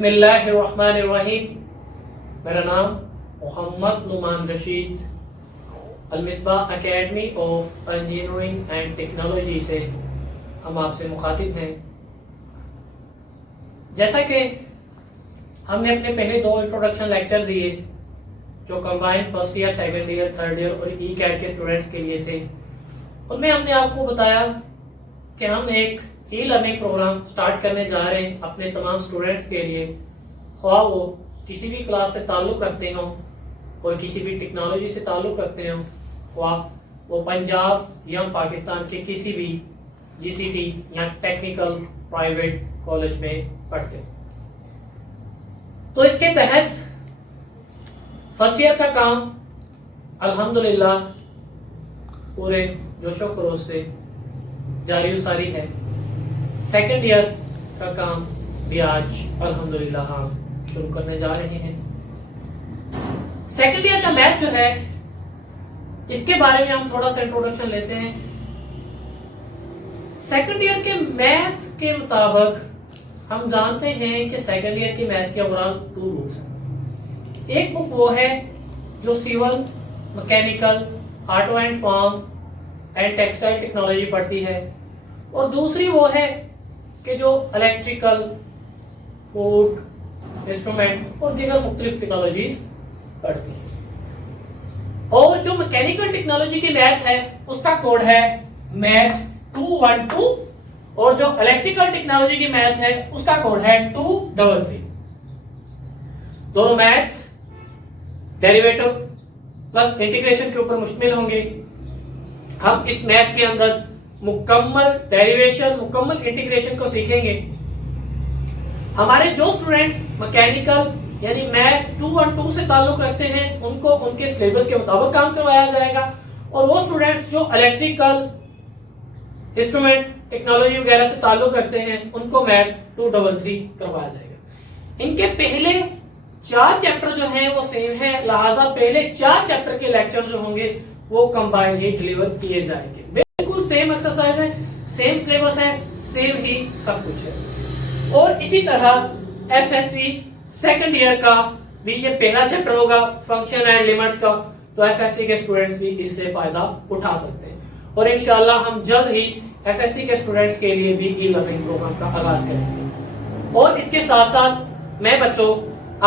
बिस्मिल्लाहिर्रहमानिर्रहीम। मेरा नाम Mohammad Numan Rashid, Almisbah academy of engineering and technology से हम आपसे मुखातिब हैं। जैसा कि हमने अपने पहले 2 इंट्रोडक्शन लेक्चर दिए जो combined first year, second year, third year और ई कैट के स्टूडेंट्स के लिए थे, उनमें हमने आपको बताया कि हम एक ई लर्निंग प्रोग्राम स्टार्ट करने जा रहे हैं अपने तमाम स्टूडेंट्स के लिए, ख्वाह वो किसी भी क्लास से ताल्लुक़ रखते हों और किसी भी टेक्नोलॉजी से ताल्लुक़ रखते हों, ख्वाह वो पंजाब या पाकिस्तान के किसी भी जीसीटी या टेक्निकल प्राइवेट कॉलेज में पढ़ते हो। तो इसके तहत फर्स्ट ईयर का काम अल्हम्दुलिल्लाह पूरे जोशो खरोश से जारी सारी है। सेकंड ईयर का काम भी आज अल्हम्दुलिल्लाह हम शुरू करने जा रहे हैं। सेकंड ईयर का मैथ जो है, इसके बारे में हम थोड़ा सा इंट्रोडक्शन लेते हैं। सेकंड ईयर के मैथ के मुताबिक हम जानते हैं कि सेकंड ईयर की मैथ के ओवरऑल 2 बुक्स हैं। एक बुक वो है जो civil, mechanical, auto and farm and textile technology पढ़ती है, और दूसरी वो है कि जो इलेक्ट्रिकल, फूड, इंस्ट्रूमेंट और दीगर मुख्तलिफ टेक्नोलॉजीज पढ़ती है। और जो मैकेनिकल टेक्नोलॉजी की मैथ है उसका कोड है मैथ 212, और जो इलेक्ट्रिकल टेक्नोलॉजी की मैथ है उसका कोड है 233। दोनों मैथ डेरिवेटिव प्लस इंटीग्रेशन के ऊपर मुश्तमिल होंगे। हम इस मैथ के अंदर मुकम्मल डेरिवेशन, मुकम्मल इंटीग्रेशन को सीखेंगे। हमारे जो स्टूडेंट्स मैकेनिकल यानी मैथ 212 से ताल्लुक रखते हैं उनको उनके सिलेबस के मुताबिक काम करवाया जाएगा, और वो स्टूडेंट्स जो इलेक्ट्रिकल, इंस्ट्रूमेंट टेक्नोलॉजी वगैरह से ताल्लुक रखते हैं उनको मैथ 233 करवाया जाएगा। इनके पहले 4 चैप्टर जो हैं वो सेम है, लिहाजा पहले 4 चैप्टर के लेक्चर जो होंगे वो कंबाइन ही डिलीवर किए जाएंगे। बिल्कुल सेम एक्सरसाइज है, सेम सिलेबस है, सेम ही सब कुछ है। और इसी तरह एफएससी सेकंड ईयर का भी ये पहला चैप्टर होगा फंक्शन एंड लिमिट्स का, तो एफएससी के स्टूडेंट्स भी इससे फायदा उठा सकते हैं। और इंशाल्लाह हम जल्द ही एफएससी के स्टूडेंट्स के लिए भी ई लर्निंग प्रोग्राम का आगाज करेंगे। और इसके साथ साथ मैं बच्चों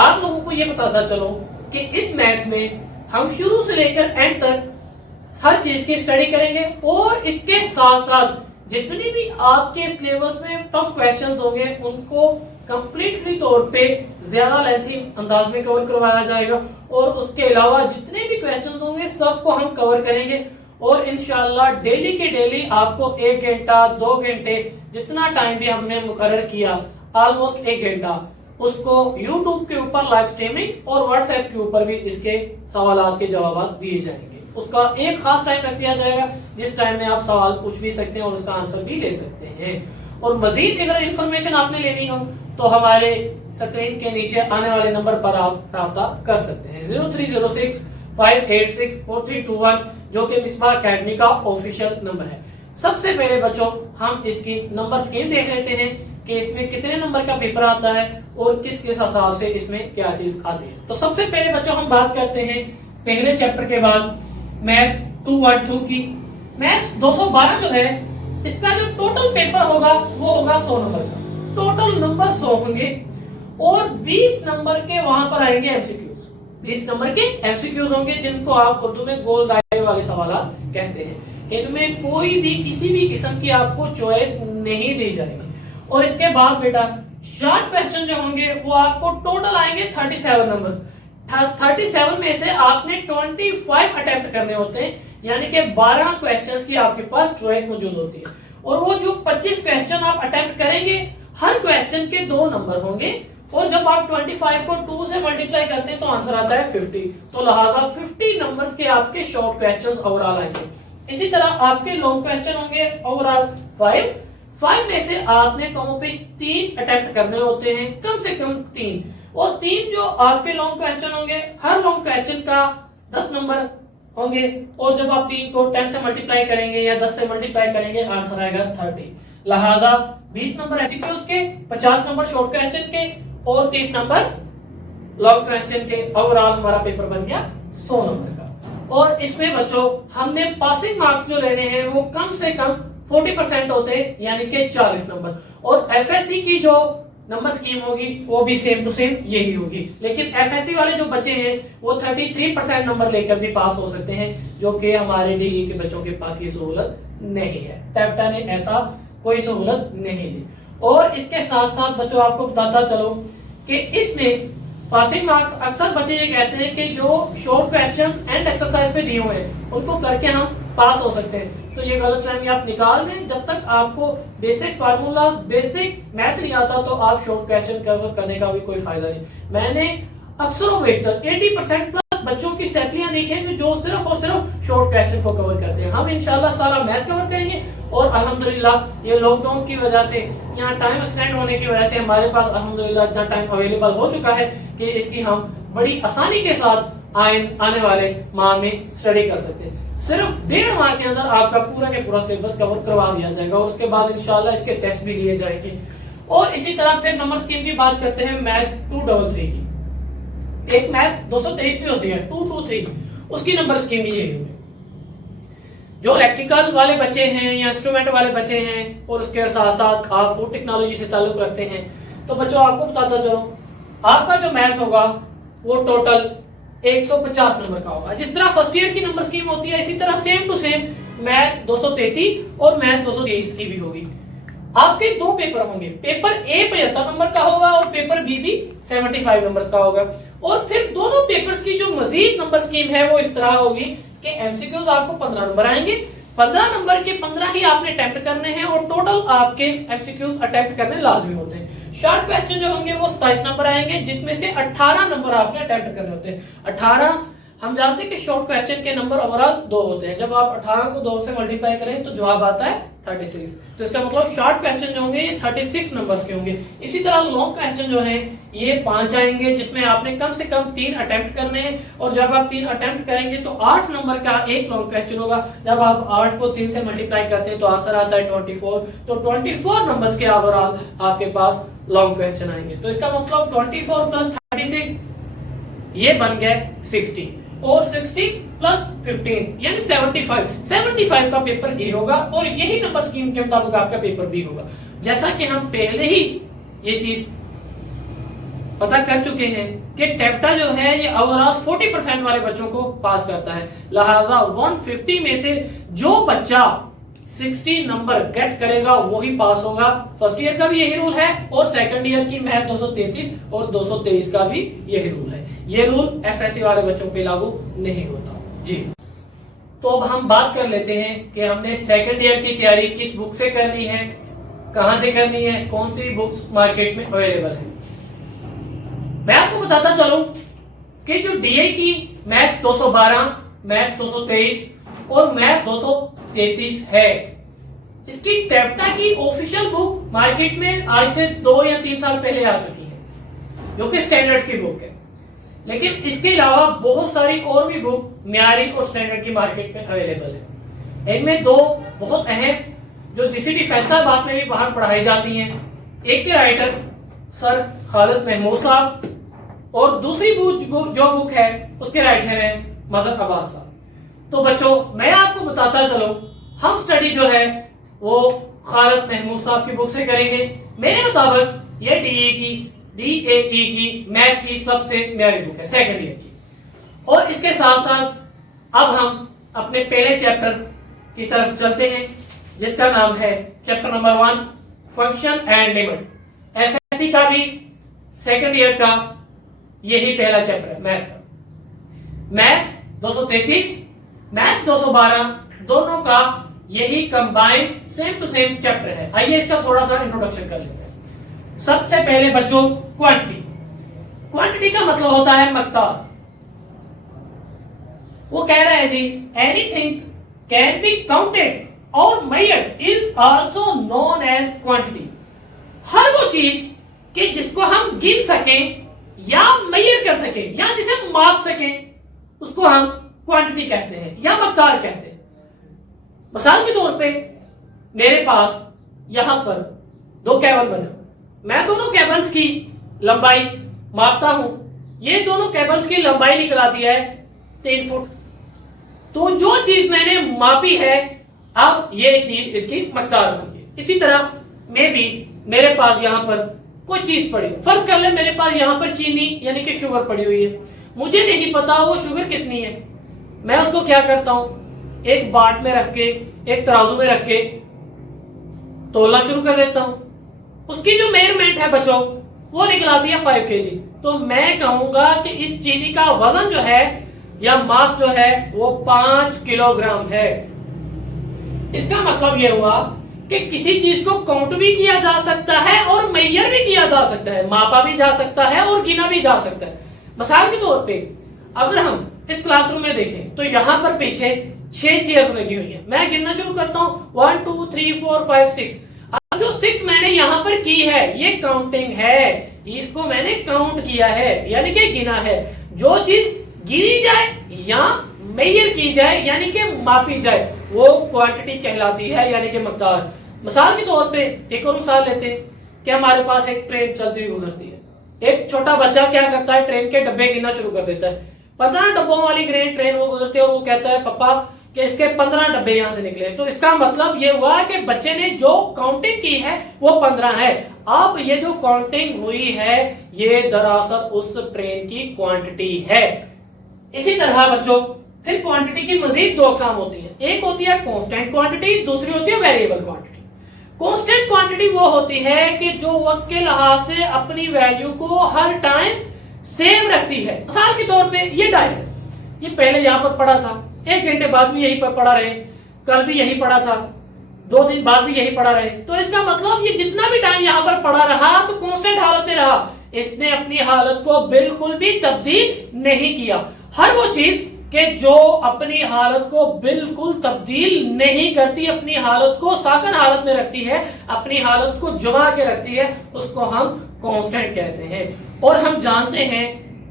आप लोगों को ये बताता चलो कि इस मैथ में हम शुरू से लेकर एंड तक हर चीज की स्टडी करेंगे, और इसके साथ साथ जितनी भी आपके सिलेबस में टफ क्वेश्चंस होंगे उनको कंप्लीटली तौर पे ज्यादा लेंथी अंदाज में कवर करवाया जाएगा, और उसके अलावा जितने भी क्वेश्चंस होंगे सबको हम कवर करेंगे। और इंशाल्लाह डेली के डेली आपको 1 घंटा 2 घंटे जितना टाइम भी हमने मुकर्रर किया, ऑलमोस्ट 1 घंटा, उसको YouTube के ऊपर लाइव स्ट्रीमिंग और WhatsApp के ऊपर भी इसके सवालात के जवाब दिए जाएंगे। उसका एक खास टाइम रख दिया जाएगा जिस टाइम में आप सवाल पूछ भी सकते हैं और उसका आंसर भी ले सकते हैं। और मजीद अगर इंफॉर्मेशन आपने लेनी हो तो हमारे स्क्रीन के नीचे आने वाले नंबर पर आप राब्ता कर सकते हैं 0306 586 4321, जो कि मिसबाह एकेडमी का ऑफिशियल नंबर है। सबसे पहले बच्चों हम इसकी नंबर स्कीम देख लेते हैं कि इसमें कितने नंबर का पेपर आता है और किस किस हिसाब से इसमें क्या चीज आती है। तो सबसे पहले बच्चों हम बात करते हैं पहले चैप्टर के बाद मैथ 212 की। मैथ 212 जो है इसका जो टोटल पेपर होगा वो होगा 100 नंबर का। टोटल नंबर 100 होंगे और 20 नंबर के वहां पर आएंगे एमसीक्यूज। 20 नंबर के एमसीक्यूज होंगे जिनको आप उर्दू में गोल दायरे वाले सवाल कहते हैं। इनमें कोई भी किसी भी किस्म की आपको चॉइस नहीं दी जाएगी। और इसके बाद बेटा शॉर्ट क्वेश्चन जो होंगे वो आपको टोटल आएंगे 37 नंबर। 37 में से आपने 25 अटेम्प्ट करने होते हैं, यानी कि 12 क्वेश्चंस की आपके पास चॉइस मौजूद होती है। और वो जो 25 क्वेश्चन आप अटेम्प्ट करेंगे हर क्वेश्चन के 2 नंबर होंगे, और जब आप 25 को 2 से मल्टीप्लाई करते हैं तो आंसर आता है 50। तो लिहाजा 50 नंबर्स के आपके शॉर्ट क्वेश्चंस ओवरऑल आएंगे। इसी तरह आपके लॉन्ग क्वेश्चन होंगे ओवरऑल 5 में से आपने कमोपेश 3 अटेम्प्ट करने होते हैं, कम से कम 3। और 3 जो आपके लॉन्ग क्वेश्चन होंगे हर लॉन्ग क्वेश्चन का 10 नंबर होंगे, और जब आप 3 को 10 से मल्टीप्लाई करेंगे या 10 से मल्टीप्लाई करेंगे आंसर आएगा 30। लिहाजा 20 नंबर एमसीक्यूज के, 50 नंबर शॉर्ट क्वेश्चन के और 30 नंबर लॉन्ग क्वेश्चन के। ओवरऑल हमारा पेपर बन गया 100 नंबर का। और इसमें बच्चों हमने पासिंग मार्क्स जो लेने हैं वो कम से कम 40% होते हैं, यानी कि 40 नंबर। और एफएससी की जो नंबर स्कीम होगी वो भी सेम टू सेम यही होगी। लेकिन एफएससी वाले जो बच्चे हैं वो 33% नंबर लेकर भी पास हो सकते हैं, जो कि हमारे डीई के बच्चों के पास ये सहूलत नहीं है। टेप्टा ने ऐसा कोई सहूलत नहीं दी। और इसके साथ साथ बच्चों आपको बताता चलो कि इसमें पासिंग मार्क्स अक्सर बच्चे ये कहते हैं कि जो शॉर्ट क्वेश्चंस एंड एक्सरसाइज पे दिए हुए हैं उनको करके हम पास हो सकते हैं। तो ये गलतफहमी आप निकाल दें। जब तक आपको बेसिक फार्मूलाज, बेसिक मैथ नहीं आता तो आप शॉर्ट क्वेश्चन कवर करने का भी कोई फायदा नहीं। मैंने अक्सर बेशतर 80% प्लस बच्चों की सैंपलियां देखी हैं जो सिर्फ और सिर्फ शॉर्ट क्वेश्चन को कवर करते हैं। हम इंशाल्लाह सारा मैथ कवर करेंगे और अल्हम्दुलिल्लाह ये लॉकडाउन की वजह से, यहाँ टाइम एक्सटेंड होने की वजह से हमारे पास अल्हम्दुलिल्लाह इतना टाइम अवेलेबल हो चुका है कि इसकी हम बड़ी आसानी के साथ आने वाले माह में स्टडी कर सकते हैं। सिर्फ 1.5 माह के अंदर आपका पूरा के पूरा सिलेबस कवर करवा दिया जाएगा। उसके बाद इंशाल्लाह इसके टेस्ट भी लिए जाएंगे। और इसी तरह फिर नंबर स्कीम की बात करते हैं मैथ 233 की। एक मैथ 223 भी होती है 223, उसकी नंबर स्कीम ये है। जो इलेक्ट्रिकल वाले बच्चे हैं या इंस्ट्रूमेंट वाले बच्चे हैं और उसके साथ साथ आप फूड टेक्नोलॉजी से ताल्लुक रखते हैं, तो बच्चों आपको बताता चलो आपका जो मैथ होगा वो टोटल 150 नंबर का होगा। जिस तरह फर्स्ट ईयर की नंबर स्कीम होती है इसी तरह सेम टू सेम मैथ 233 और मैथ 223 की भी होगी। आपके 2 पेपर होंगे, पेपर ए 75 नंबर का होगा और पेपर बी भी 75 नंबर का होगा। और फिर दोनों पेपर्स की जो मजीद नंबर स्कीम है वो इस तरह होगी कि एमसीक्यूज आपको 15 नंबर आएंगे। 15 नंबर के 15 ही आपने अटेम्प्ट करने हैं और टोटल आपके एमसीक्यूज अटेम्प्ट करने लाजमी होते हैं। शॉर्ट क्वेश्चन जो होंगे वो 27 नंबर आएंगे, जिसमें से 18 नंबर आपने अटेम्प्ट करने होते हैं। 18 हम जानते हैं कि शॉर्ट क्वेश्चन के नंबर ओवरऑल 2 होते हैं। जब आप 18 को 2 से मल्टीप्लाई करें तो जवाब आता है 36। तो इसका मतलब शॉर्ट क्वेश्चन जो होंगे ये 36 नंबर्स के होंगे। इसी तरह लॉन्ग क्वेश्चन जो हैं ये 5 आएंगे, जिसमें आपने कम से कम 3 अटेम्प्ट करने हैं। और जब आप 3 अटेम्प्ट करेंगे तो 8 नंबर का एक लॉन्ग क्वेश्चन होगा। जब आप 8 को 3 से मल्टीप्लाई करते हैं तो आंसर आता है 24। तो 24 नंबर्स के ओवरऑल आपके पास लॉन्ग क्वेश्चन आएंगे। तो इसका मतलब 24 प्लस 36 ये बन गए 60 और 60 प्लस 15 यानी 75 का पेपर ए होगा और यही नंबर स्कीम के मुताबिक आपका पेपर बी होगा। जैसा कि हम पहले ही ये चीज पता कर चुके हैं कि टेप्टा जो है ये ओवरऑल 40% वाले बच्चों को पास करता है। लिहाजा 150 में से जो बच्चा 60 नंबर गेट करेगा वही पास होगा। फर्स्ट ईयर का भी यही रूल है और सेकंड ईयर की मैथ 233 और 223 का भी यही रूल है। ये रूल एफएससी वाले बच्चों पे लागू नहीं होता जी। तो अब हम बात कर लेते हैं कि हमने सेकंड ईयर की तैयारी किस बुक से करनी है, कहां से करनी है, कौन सी बुक्स मार्केट में अवेलेबल है। मैं आपको बताता चलूं कि जो डीए की मैथ 212, मैथ 223 और मैथ 233 है, इसकी टेप्टा की ऑफिशियल बुक मार्केट में आज से 2 या 3 साल पहले आ चुकी है, जो कि स्टैंडर्ड्स की बुक है। लेकिन इसके अलावा बहुत सारी और भी बुक म्यारी और स्टैंडर्ड की मार्केट में अवेलेबल है। इनमें 2 बहुत अहम जो जीसीडी फैसलाबाद में भी बाहर पढ़ाई जाती हैं, एक के राइटर सर खालिद महमूद साहब और दूसरी बुक जो बुक है उसके राइटर हैं मजहर अब्बास साहब। तो बच्चों मैं आपको बताता चलो हम स्टडी जो है वो खालिद महमूद साहब की बुक से करेंगे। मेरे मुताबिक ये डीएई की मैथ की सबसे म्यारी बुक है सेकंड ईयर की। और इसके साथ साथ अब हम अपने पहले चैप्टर की तरफ चलते हैं जिसका नाम है chapter number 1 function and limit. FSc का भी सेकंड ईयर का यही पहला चैप्टर है मैथ का। मैथ 233 मैथ 212 दोनों का यही combined same to same chapter है। आइए इसका थोड़ा सा इंट्रोडक्शन कर लेते हैं। सबसे पहले बच्चों क्वांटिटी का मतलब होता है मकदार। वो कह रहा है जी एनीथिंग कैन बी काउंटेड और measured is also known as quantity. हर वो चीज कि जिसको हम गिन सकें या मेजर कर सकें या जिसे माप सकें उसको हम क्वांटिटी कहते हैं या मकदार कहते हैं। मिसाल के तौर पे मेरे पास यहां पर 2 कैबिन बने, मैं दोनों कैबिन्स की लंबाई मापता हूं, ये दोनों केबल्स की लंबाई निकल आती है 3 फुट। तो जो चीज मैंने मापी है, अब ये चीज इसकी मकदार बन गई। इसी तरह मेरे पास यहां पर कोई चीज पड़ी, फर्ज कर ले मेरे पास यहां पर चीनी यानी कि शुगर पड़ी हुई है, मुझे नहीं पता वो शुगर कितनी है। मैं उसको क्या करता हूं, एक बाट में रख के, एक तराजू में रख के तोलना शुरू कर देता हूं। उसकी जो मेजरमेंट है बच्चों वो निकल आती है 5 kg। तो मैं कहूंगा कि इस चीनी का वजन जो है या मास जो है वो 5 किलोग्राम है। इसका मतलब यह हुआ कि किसी चीज को काउंट भी किया जा सकता है और मेजर भी किया जा सकता है, मापा भी जा सकता है और गिना भी जा सकता है। मिसाल के तौर पे अगर हम इस क्लासरूम में देखें तो यहाँ पर पीछे 6 चेयर्स लगी हुई है। मैं गिनना शुरू करता हूँ 1 2 3 4 5 6। अब जो 6 मैंने यहाँ पर की है ये काउंटिंग है, इसको मैंने काउंट किया है यानी कि गिना है। जो चीज गिनी जाए या मेजर की जाए यानी कि मापी जाए वो क्वांटिटी कहलाती है यानी कि मकदार। मिसाल के तौर पे एक और मिसाल लेते हैं कि हमारे पास एक ट्रेन चलती हुई गुजरती है। एक छोटा बच्चा क्या करता है, ट्रेन के डब्बे गिनना शुरू कर देता है। 15 डब्बों वाली ट्रेन वो गुजरती है, वो कहता है पापा कि इसके 15 डब्बे यहां से निकले। तो इसका मतलब ये हुआ कि बच्चे ने जो काउंटिंग की है वो 15 है। अब ये जो काउंटिंग हुई है ये दरअसल उस ट्रेन की क्वांटिटी है। इसी तरह बच्चों फिर क्वांटिटी की मजीद 2 अकसाम होती है, एक होती है कांस्टेंट क्वांटिटी, दूसरी होती है वेरिएबल क्वांटिटी। कांस्टेंट क्वांटिटी वो होती है कि जो वक्त के लिहाज से अपनी वैल्यू को हर टाइम सेम रखती है। मिसाल के तौर पे ये डाइस है, ये पहले यहाँ पर पड़ा था, 1 घंटे बाद भी यहीं पर पड़ा रहे, कल भी यही पड़ा था, 2 दिन बाद भी यही पड़ा रहे। तो इसका मतलब ये जितना भी टाइम यहाँ पर पड़ा रहा तो कांस्टेंट हालत में रहा, इसने अपनी हालत को बिल्कुल भी तब्दील नहीं किया। हर वो चीज कि जो अपनी हालत को बिल्कुल तब्दील नहीं करती, अपनी हालत को साकन हालत में रखती है, अपनी हालत को जमा के रखती है, उसको हम कांस्टेंट कहते हैं। और हम जानते हैं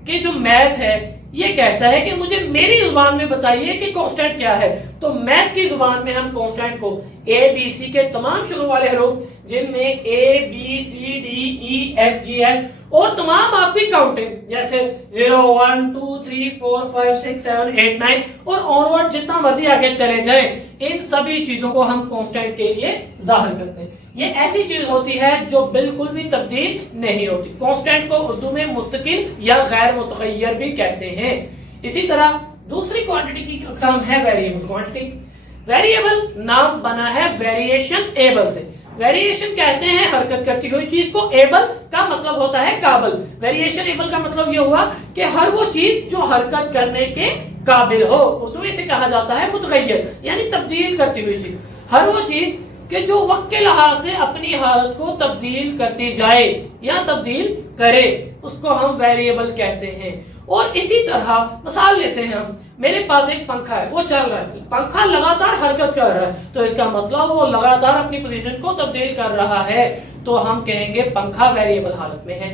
कि जो मैथ है ये कहता है कि मुझे मेरी जुबान में बताइए कि कांस्टेंट क्या है। तो मैथ की जुबान में हम कांस्टेंट को ए बी सी के तमाम शुरू वाले हरूफ जिनमें A B C D E F G H और तमाम आपकी काउंटिंग जैसे 0 1 2 3 4 5 6 7 8 9 और ऑनवर्ड जितना मर्जी आगे चले जाए, इन सभी चीजों को हम कांस्टेंट के लिए जाहिर करते हैं। ये ऐसी चीज होती है जो बिल्कुल भी तब्दील नहीं होती। कांस्टेंट को उर्दू में मुस्तकिल या गैर मुतगय्यर भी कहते हैं। इसी तरह दूसरी क्वांटिटी की अक़साम है वेरिएबल क्वांटिटी। वेरिएबल नाम बना है वेरिएशन एबल से। वेरिएशन कहते हैं हरकत करती हुई चीज को, एबल का मतलब होता है काबिल। वेरिएशन एबल का मतलब यह हुआ कि हर वो चीज जो हरकत करने के काबिल हो। उर्दू में इसे कहा जाता है मुतगय्यर यानी तब्दील करती हुई चीज। हर वो चीज कि जो वक्त के लिहाज से अपनी हालत को तब्दील करती जाए या तब्दील करे उसको हम वेरिएबल कहते हैं। और इसी तरह मिसाल लेते हैं हम, मेरे पास एक पंखा है, वो चल रहा है, पंखा लगातार हरकत कर रहा है, तो इसका मतलब वो लगातार अपनी पोजीशन को तब्दील कर रहा है, तो हम कहेंगे पंखा वेरिएबल हालत में है।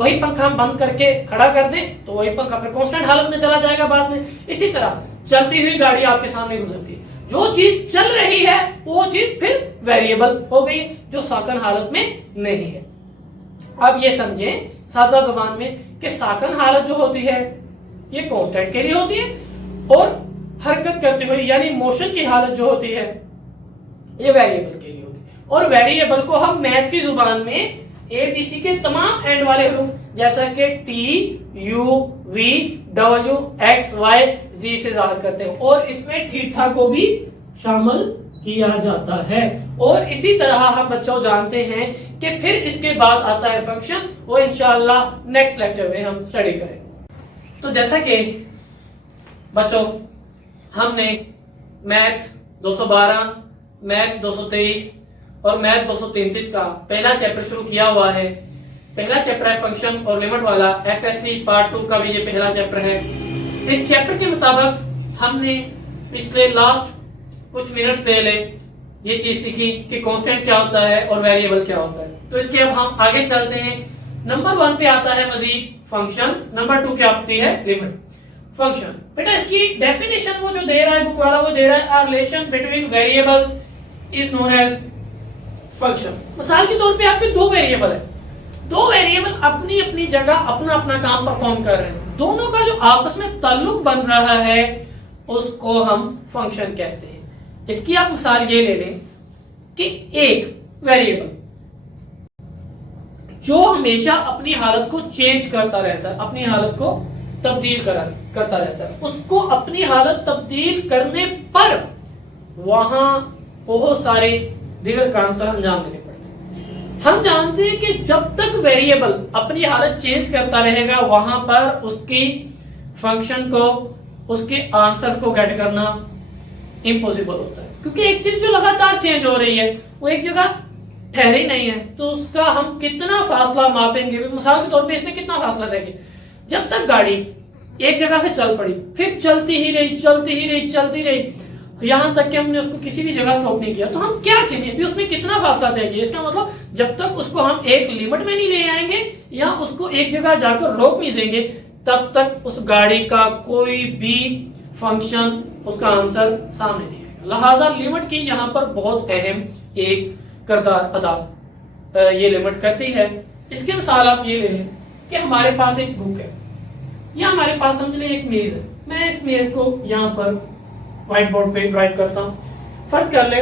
वही पंखा हम बंद करके खड़ा कर दें तो वही पंखा फिर कांस्टेंट हालत में चला जाएगा बाद में। इसी तरह चलती हुई गाड़ी आपके सामने गुजरती है, जो चीज चल रही है वो चीज फिर वेरिएबल हो गई जो साकन हालत में नहीं है। अब ये समझे सादा जुबान में कि साकन हालत जो होती है ये कांस्टेंट के लिए होती है और हरकत करते हुए यानी मोशन की हालत जो होती है ये वेरिएबल के लिए होती है। और वेरिएबल को हम मैथ की जुबान में ए बी सी के तमाम एंड वाले हरूफ जैसा कि T U V W X Y Z से जाहिर करते हैं और इसमें थीटा को भी शामिल किया जाता है। और इसी तरह हम बच्चों जानते हैं कि फिर इसके बाद आता है फंक्शन, वो इंशाअल्लाह नेक्स्ट लेक्चर में हम स्टडी करेंगे। तो जैसा कि बच्चों हमने मैथ 212, मैथ 223 और मैथ 233 का पहला चैप्टर शुरू किया हुआ है। पहला चैप्टर है फंक्शन और लिमिट वाला, एफएससी पार्ट 2 का भी ये पहला चैप्टर है। इस चैप्टर के मुताबिक हमने पिछले लास्ट कुछ मिनट्स पहले ये चीज सीखी कि कांस्टेंट क्या होता है और वेरिएबल क्या होता है। तो इसके अब हम आगे चलते हैं। नंबर 1 पे आता है मजीद फंक्शन, नंबर 2 क्या आती है लिमिट। फंक्शन बेटा इसकी डेफिनेशन वो जो दे रहा है बुक वाला वो दे रहा है a relation between variables is known as function. मिसाल के तौर पे आपके 2 वेरिएबल है, दो वेरिएबल अपनी अपनी जगह अपना अपना काम परफॉर्म कर रहे हैं, दोनों का जो आपस में ताल्लुक बन रहा है उसको हम फंक्शन कहते हैं। इसकी आप मिसाल ये ले लें कि एक वेरिएबल जो हमेशा अपनी हालत को चेंज करता रहता है, अपनी हालत को तब्दील करता रहता है, उसको अपनी हालत तब्दील करने पर वहां बहुत सारे दीगर काम से अंजाम देने पड़ते हैं। हम जानते हैं कि जब तक वेरिएबल अपनी हालत चेंज करता रहेगा वहां पर उसकी फंक्शन को, उसके आंसर को गेट करना इम्पॉसिबल होता है, क्योंकि एक चीज जो लगातार चेंज हो रही है वो एक जगह ठहरी नहीं है, तो उसका हम कितना फासला मापेंगे। मिसाल के तौर पे इसमें कितना फासला रहेगा, जब तक गाड़ी एक जगह से चल पड़ी फिर चलती ही रही यहां तक कि हमने उसको किसी भी जगह स्टॉप नहीं किया, तो हम क्या कहें भी उसमें कितना फासला तय किया। इसका मतलब जब तक उसको हम एक लिमिट में नहीं ले आएंगे या उसको एक जगह जाकर रोक नहीं देंगे तब तक उस गाड़ी का कोई भी फंक्शन, उसका आंसर सामने नहीं आएगा। लिहाजा लिमिट की यहाँ पर बहुत अहम एक किरदार अदा ये लिमिट करती है। इसके मिसाल आप ये ले लें कि हमारे पास एक बुक है या हमारे पास समझ लें एक मेज है, मैं इस मेज को यहाँ पर व्हाइट बोर्ड पे ड्राइव करता हूँ। फर्ज कर ले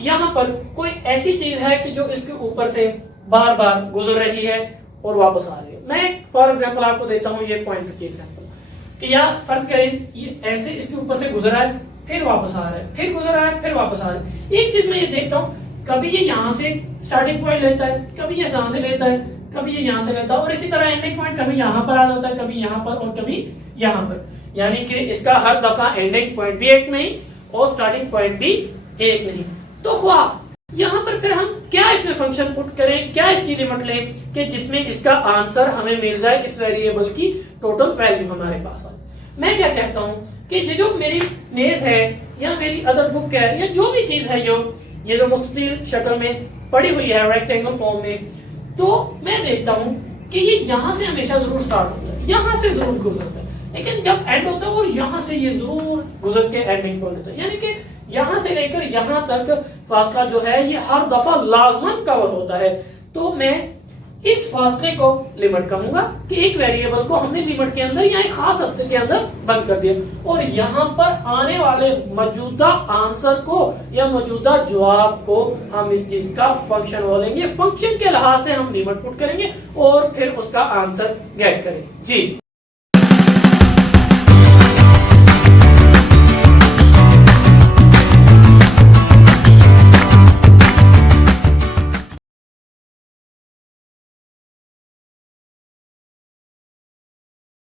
यहाँ पर कोई ऐसी चीज है कि जो इसके ऊपर से बार बार गुजर रही है और वापस आ रही है। मैं फॉर एग्जांपल आपको देता हूँ ये पॉइंट की एग्जांपल कि यहाँ फर्ज करें ये ऐसे इसके ऊपर से गुजरा है, फिर वापस आ रहा है, फिर गुजर रहा है, फिर वापस आ रहा है। एक चीज मैं ये देखता हूँ, कभी ये यहाँ से स्टार्टिंग पॉइंट लेता है, कभी ये यहाँ से लेता है, कभी ये यहाँ से लेता है, और इसी तरह एंडिंग पॉइंट कभी यहाँ पर आ जाता है, कभी यहाँ पर और कभी यहाँ पर। यानी कि इसका हर दफा एंडिंग पॉइंट भी एक नहीं और स्टार्टिंग पॉइंट भी एक नहीं। तो यहाँ पर फिर हम क्या इसमें फंक्शन पुट करें, क्या इसकी लिमिट लें कि जिसमें इसका आंसर हमें मिल जाए, इस वेरिएबल की टोटल वैल्यू हमारे पास आए। मैं क्या कहता हूँ कि ये जो मेरी मेज है या मेरी अदर बुक है या जो भी चीज है ये जो मुस्ततिल शक्ल में पड़ी हुई है रेक्टेंगल फॉर्म में, तो मैं देखता हूँ कि ये यहाँ से हमेशा जरूर स्टार्ट होता है, यहाँ से जरूर गुजरता है, लेकिन जब एंड होता है और यहाँ से ये जरूर गुजर के एंडिंग पॉइंट होता है। यानी कि यहाँ से लेकर यहाँ तक फासला जो है ये हर दफा लाजमन कवर होता है। तो मैं इस फासले को लिमिट कहूंगा कि एक वेरिएबल को हमने लिमिट के अंदर या एक खास हद के अंदर बंद कर दिया और यहाँ पर आने वाले मौजूदा आंसर को या मौजूदा जवाब को हम इस चीज का फंक्शन बोलेंगे। फंक्शन के लिहाज से हम लिमिट पुट करेंगे और फिर उसका आंसर गेट करेंगे। जी